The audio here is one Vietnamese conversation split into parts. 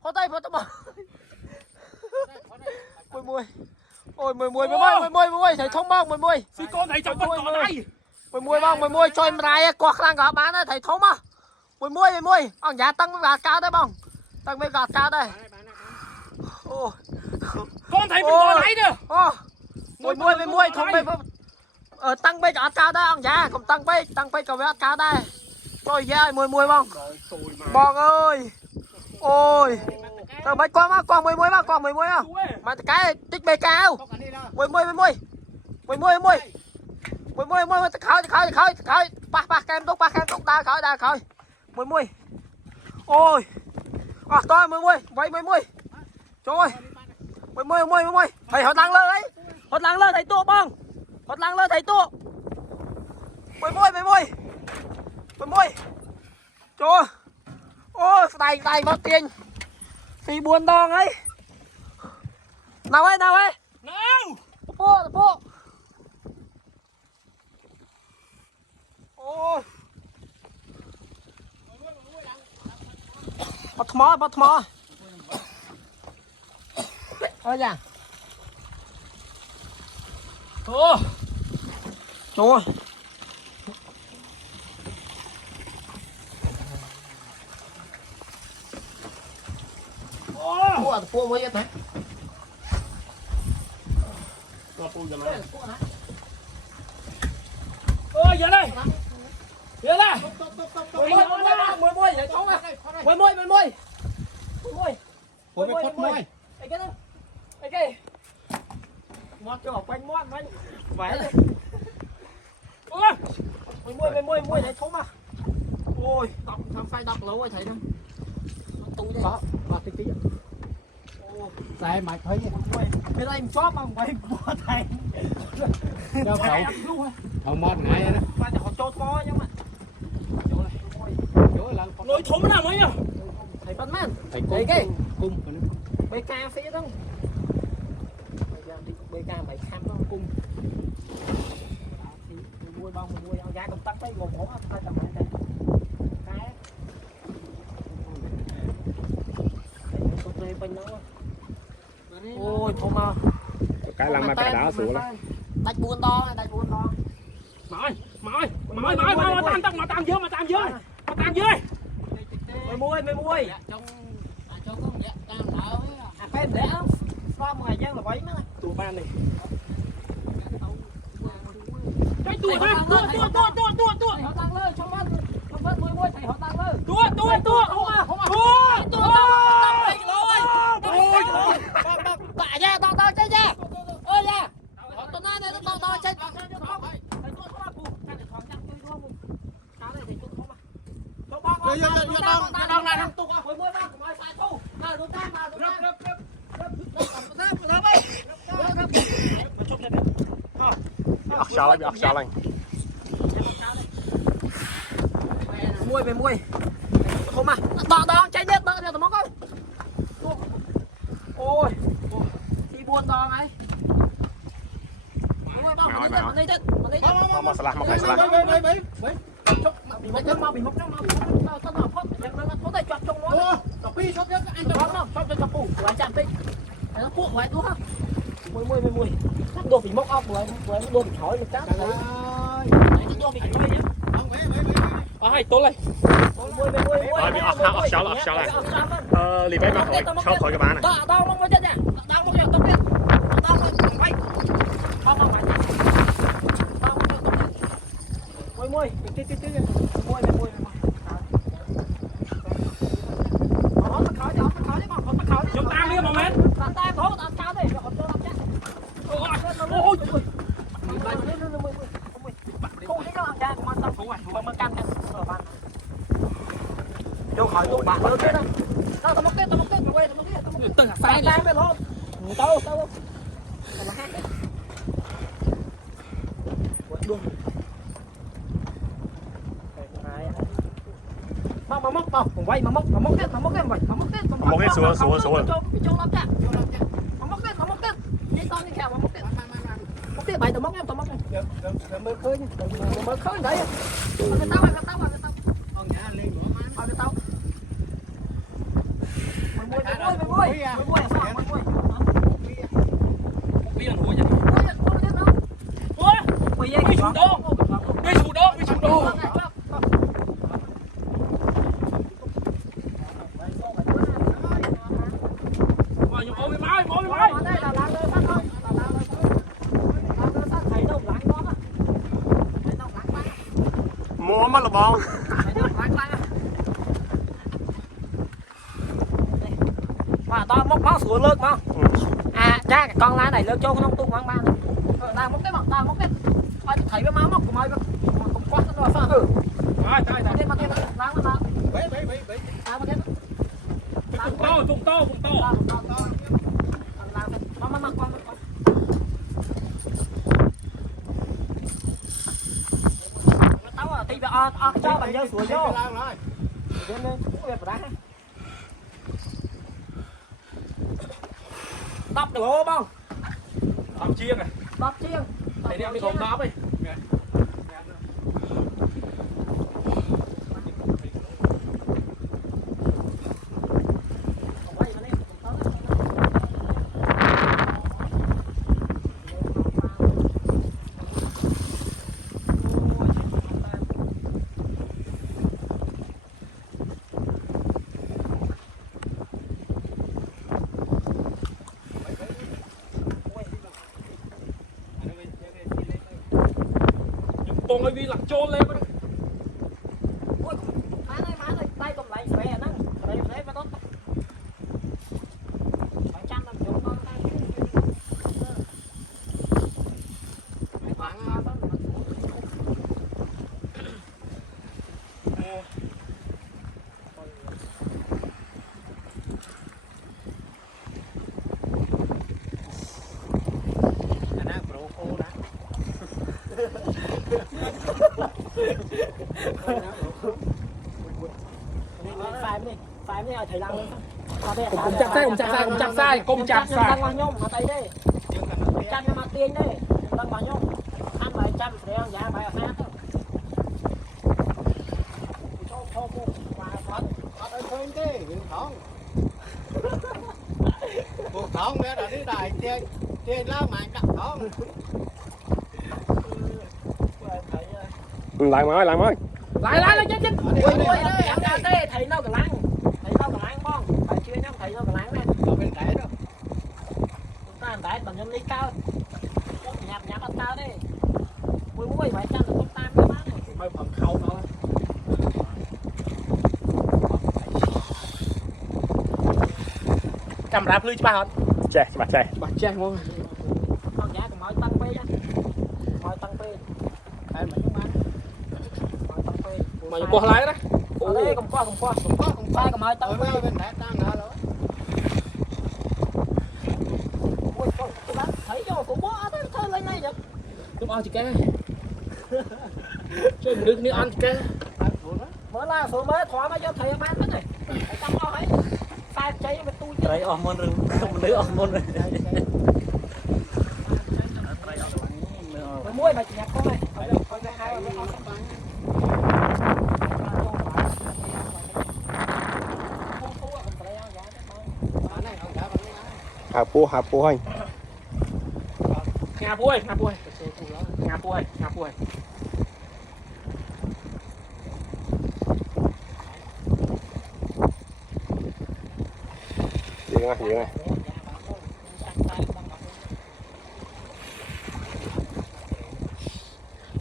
Hốt đây hốt tao mùi ôi mùi thầy thông bông mùi Phi con này trong con cỏ này mùi bông mùi cho em này quạt lang gọt bán đấy thầy thông á mùi ông giá tăng với gạt cao đấy bông tăng với gạt cao đây con thấy mình cỏ này nữa mùi thông bây tăng bây gạt cao đây ông giá không tăng bây cầu gạt cao đây rồi ra mùi bông bông ơi ôi tao mấy con mùi mà mà cái tích bê cao mùi khơi ba kem tốt đa khơi mùi ôi coi mùi vậy mùi trời ơi mùi thầy họ lăng lên thầy tua bông họ lăng lên thầy tua mùi trời ơi ôi đầy vào tiền phi buồn đòn ấy nào ấy nào bộ ôi bắt mò ôi dạ trời ơi Pua mới hết đấy. Ôi giờ đây. Giờ đây. Môi vậy không à. Môi. Cái mót cho quanh mót mấy. Vậy. Môi vậy không à. Ôi, đọc thằng phải đọc lâu rồi thấy không? Tu đây. Có, tí. Đây mày thấy cái này chóp không phải mua thầy đâu cậu không mót ngại đó phải họ cho to nhưng mà nồi thúng nào mấy nhỉ thầy bắt man thầy cung BK phía đó BK mày khám nó cung mua bông mua ông giá công tắc đấy gồm hổ hai tầm này cái bên đó ôi thôi mà cái làm mà cái đá xuống đó đạch buồn to mày tạm dưới mày mua trong có một dạng tam thảo phải để có một ngày gian là vậy mà tụi ban này cái tua họ tăng lên trong mắt mua thầy họ tăng lên tua bà nha to chết nha ơi nha họ to này to chết sao lên mùi không mà to cháy nhất đó tao móc không ôi đi buồn to này mà salah bị móc trong tao phốt có thể chọn trong nó cà phê chốt nhất anh cho nó cho cà phê của chạm tinh nó cuộn vậy đúng không mùi đồ bị móc ốc rồi đồ bị thổi một cái đồ bị thổi nhá hai tốt lên bị ọc sao lại lì bé mà khỏi khỏi cái bán này tao mong chết nha tao mong tao biết tao mày tao mày mùi tí mùi họ bắt khỏi chúng ta đi mà mến ta có tao cao đi họ cho làm chắc ôi không thấy nó làm cha mà tao không phải mà căng ở bàn đâu hỏi tụi bạn lớn thế đó tao móc tao quay từng sai đang bên lộn tao là hát đấy luôn mà móc tao quay mà móc cái vậy mà móc cái xuống cho lắm cha mà móc cái như tao như kèo mà móc cái bảy tao móc mới khơi đấy cái tao con nhà lên nữa má cái tao bây giờ ngồi vậy ủa bây giờ chủ đô rồi dùng ôm cái máy mua mất là bon mà tao móc máu sủa lướt mà à cha cái con lá này lướt cho không tung quăng ba tao móc cái mặt tao móc cái thấy cái máu móc của mày không quá nó pha rồi cái mặt cái lá nó tao một cái bụng to mà tao à tí cho bạn dơ sủa vô đập được không làm chiên này đập chiên thầy đem đi còn đáp đi con ấy vi lặng trôn lên ôi má này tay cầm lại xòe nè đấy mà tốt bạn trăm làm chủ con tay phải đi thầy lăng cùng chặt sai lăng nhung mà tay đi chăn mà tiền đi lăng mà nhung ăn bài chăn để ăn giá bài phát cho cô mà phát Ở phương thế, Nguyễn Thong. Cuộc Thong nghe đã đi đại trên lá mạng đặt Thong. lại mới lại chết thầy nó cái lăng bong phải chưa nhá thầy nó cái lăng này Ở bên trái đó. ta ăn tái bằng nhân lý cao nhạt ăn cao đi mũi phải chăn được không tam cái má mấy phần khâu thôi cầm rạp lưới cho ba hả che bà che ngon con giá còn mọi tăng phê chứ mọi tăng phê Em mà chúng ăn. mà qua lái đó ở đây không qua sai còn mọi tăng phê Ở bên trái tăng nữa rồi. thấy cho cũng bó thôi lên đây được chúng ăn chị cái chơi một đứa ăn chị cái mới là số mới thoa mà cho thầy bán cái này thầy tăng lo ấy sai cháy với tôi chứ Đấy ổn môn rồi, không đứa ổn môn rồi. mày mua mày chỉ nhặt con này coi cái hai con hạp pua anh nhà vui gì này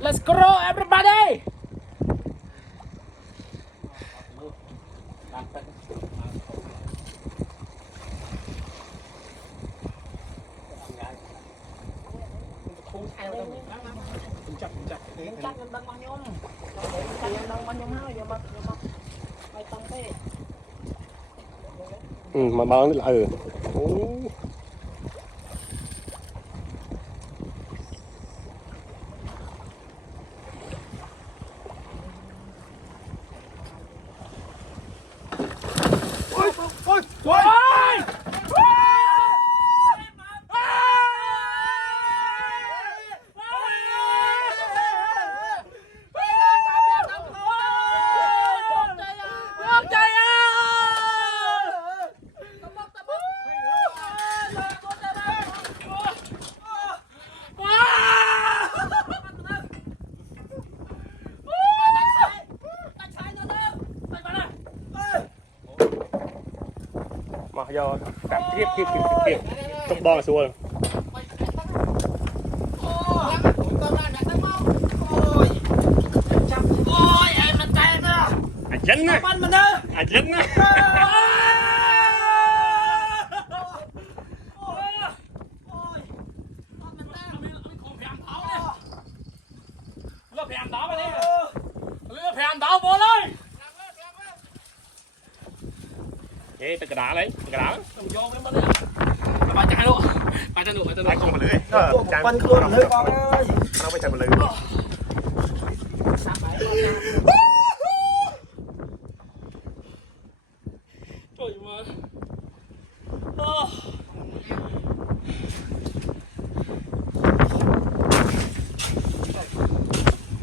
let's go everybody mà bao là bây giờ tạm tiếp trong bò xua rồi Ôi em là tên á. à dính á Bắn mình ơi. à dính á vậy tao đá lấy đá ai con mà lưới Bắn luôn hơi con ơi. nó phải chạy một lưới Trời mà.